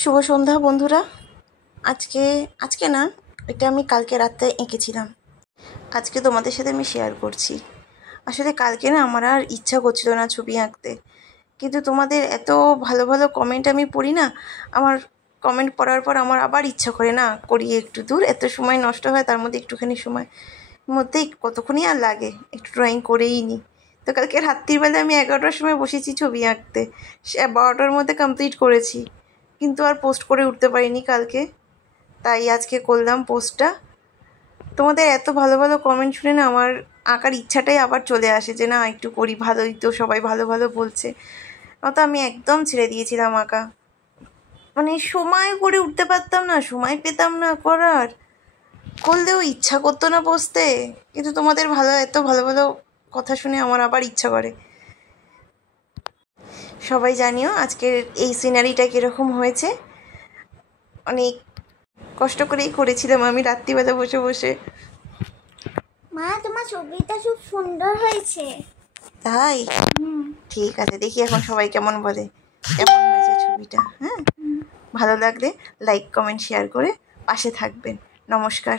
শুভ সন্ধ্যা বন্ধুরা। আজকে আজকে না, এটা আমি কালকে রাতে এঁকেছিলাম। আজকে তোমাদের সাথে আমি শেয়ার করছি। আসলে কালকে না আমার আর ইচ্ছা করছিল না ছবি আঁকতে, কিন্তু তোমাদের এত ভালো ভালো কমেন্ট আমি পড়ি না, আমার কমেন্ট পড়ার পর আমার আবার ইচ্ছা করে না করি, একটু দূর এত সময় নষ্ট হয়, তার মধ্যে একটুখানি সময় মধ্যেই কতক্ষণই আর লাগে, একটু ড্রয়িং করেই নিই। তো কালকে রাত্রিবেলা আমি 11টার সময় বসেছি ছবি আঁকতে, 12টার মধ্যে কমপ্লিট করেছি, কিন্তু আর পোস্ট করে উঠতে পারিনি কালকে, তাই আজকে করলাম পোস্টটা। তোমাদের এত ভালো ভালো কমেন্ট শুনে না আমার আঁকার ইচ্ছাটাই আবার চলে আসে যে না একটু করি, ভালোই তো, সবাই ভালো ভালো বলছে। অত আমি একদম ছেড়ে দিয়েছিলাম আঁকা, মানে সময় করে উঠতে পারতাম না, সময় পেতাম না করার, করলেও ইচ্ছা করতো না বসতে। কিন্তু তোমাদের এত ভালো ভালো কথা শুনে আমার আবার ইচ্ছা করে। সবাই জানিও আজকের এই সিনারিটা কীরকম হয়েছে। অনেক কষ্ট করেই করেছিলাম আমি রাত্রিবেলা বসে বসে। মা, তোমার ছবিটা খুব সুন্দর হয়েছে। তাই? ঠিক আছে, দেখি এখন সবাই কেমন বলে, কেমন হয়েছে ছবিটা। হ্যাঁ, ভালো লাগলে লাইক কমেন্ট শেয়ার করে পাশে থাকবেন। নমস্কার।